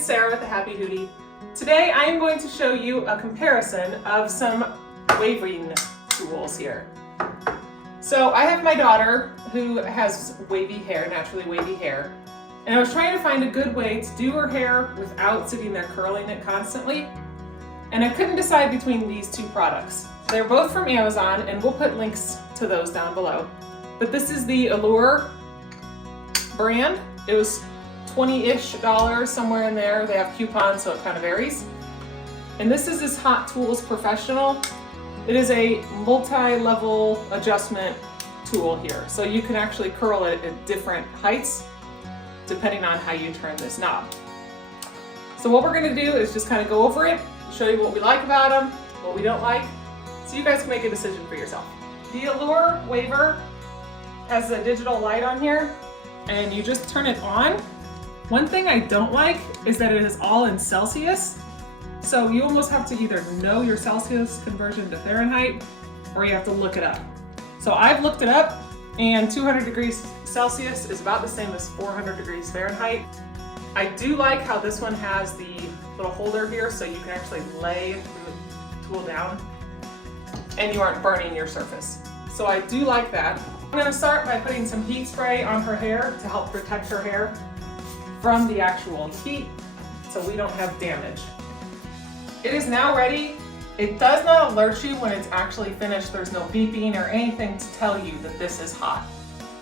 it's Sarah with the Happy Hootie. Today I am going to show you a comparison of some wavering tools here. So I have my daughter who has wavy hair, naturally wavy hair, and I was trying to find a good way to do her hair without sitting there curling it constantly, and I couldn't decide between these two products. They're both from Amazon, and we'll put links to those down below. But this is the Allure brand. It was $20-ish, somewhere in there. They have coupons, so it kind of varies. And this is this Hot Tools Professional. It is a multi-level adjustment tool here. So you can actually curl it at different heights depending on how you turn this knob. So what we're gonna do is just kind of go over it, show you what we like about them, what we don't like, so you guys can make a decision for yourself. The Allure Waiver has a digital light on here, and you just turn it on. One thing I don't like is that it is all in Celsius. So you almost have to either know your Celsius conversion to Fahrenheit, or you have to look it up. So I've looked it up, and 200 degrees Celsius is about the same as 400 degrees Fahrenheit. I do like how this one has the little holder here, so you can actually lay the tool down, and you aren't burning your surface. So I do like that. I'm gonna start by putting some heat spray on her hair to help protect her hair from the actual heat, so we don't have damage. It is now ready. It does not alert you when it's actually finished. There's no beeping or anything to tell you that this is hot.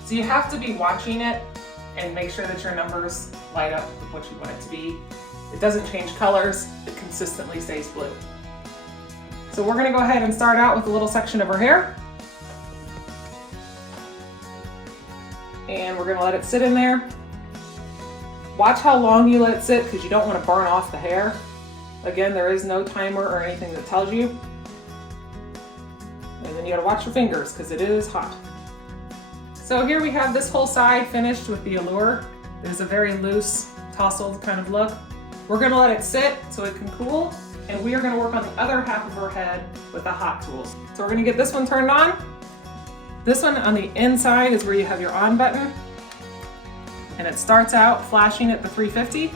So you have to be watching it and make sure that your numbers light up with what you want it to be. It doesn't change colors, it consistently stays blue. So we're gonna go ahead and start out with a little section of her hair. And we're gonna let it sit in there. Watch how long you let it sit, because you don't want to burn off the hair. Again, there is no timer or anything that tells you. And then you gotta watch your fingers, because it is hot. So here we have this whole side finished with the Allure. It is a very loose, tousled kind of look. We're gonna let it sit so it can cool, and we are gonna work on the other half of her head with the Hot Tools. So we're gonna get this one turned on. This one on the inside is where you have your on button, and it starts out flashing at the 350,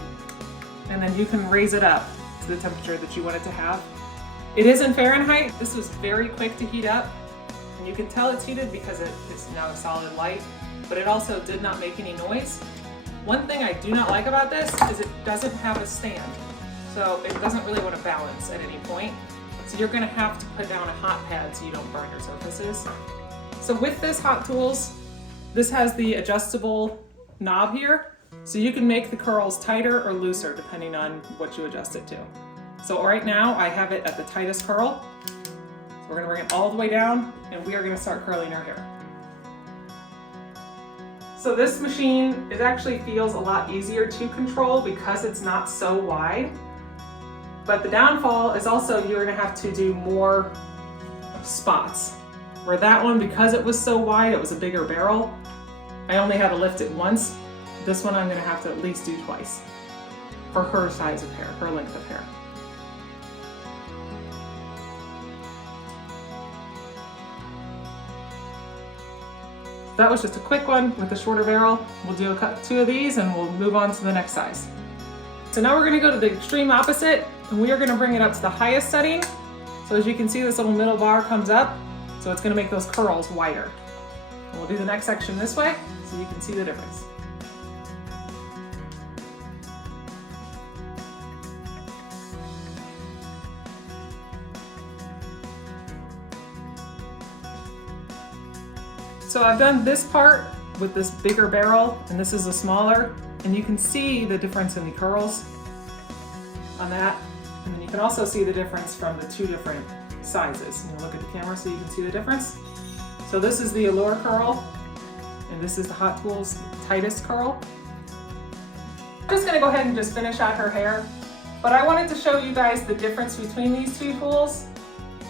and then you can raise it up to the temperature that you want it to have. It is in Fahrenheit. This was very quick to heat up, and you can tell it's heated because it is now a solid light, but it also did not make any noise. One thing I do not like about this is it doesn't have a stand, so it doesn't really want to balance at any point. So you're gonna have to put down a hot pad so you don't burn your surfaces. So with this Hot Tools, this has the adjustable knob here, so you can make the curls tighter or looser depending on what you adjust it to. So right now I have it at the tightest curl. So we're gonna bring it all the way down, and we are gonna start curling our hair. So this machine, it actually feels a lot easier to control because it's not so wide. But the downfall is also you're gonna have to do more spots. Where that one, because it was so wide, it was a bigger barrel, I only had to lift it once. This one I'm gonna have to at least do twice for her size of hair, her length of hair. That was just a quick one with the shorter barrel. We'll do two of these and we'll move on to the next size. So now we're gonna go to the extreme opposite, and we are gonna bring it up to the highest setting. So as you can see, this little middle bar comes up, so it's gonna make those curls wider. And we'll do the next section this way so you can see the difference. So I've done this part with this bigger barrel, and this is a smaller, and you can see the difference in the curls on that. And then you can also see the difference from the two different sizes. You look at the camera so you can see the difference. So this is the Allure curl, and this is the Hot Tools tightest curl. I'm just gonna go ahead and just finish out her hair, but I wanted to show you guys the difference between these two tools.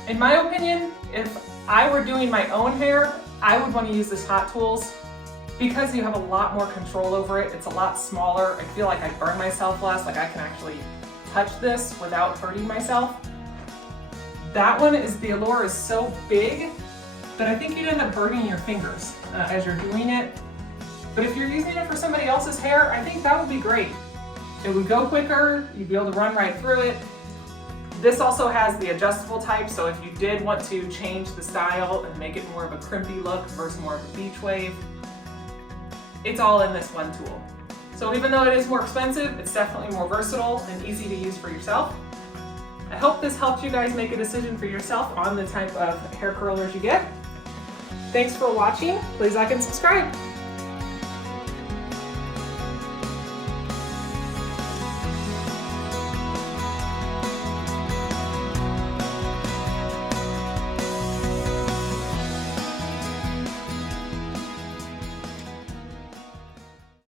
In my opinion, if I were doing my own hair, I would want to use this Hot Tools because you have a lot more control over it. It's a lot smaller. I feel like I burn myself less, like I can actually touch this without hurting myself. That one is, the Allure is so big that I think you'd end up burning your fingers as you're doing it. But if you're using it for somebody else's hair, I think that would be great. It would go quicker, you'd be able to run right through it. This also has the adjustable type, so if you did want to change the style and make it more of a crimpy look versus more of a beach wave, it's all in this one tool. So even though it is more expensive, it's definitely more versatile and easy to use for yourself. I hope this helped you guys make a decision for yourself on the type of hair curlers you get. Thanks for watching. Please like and subscribe.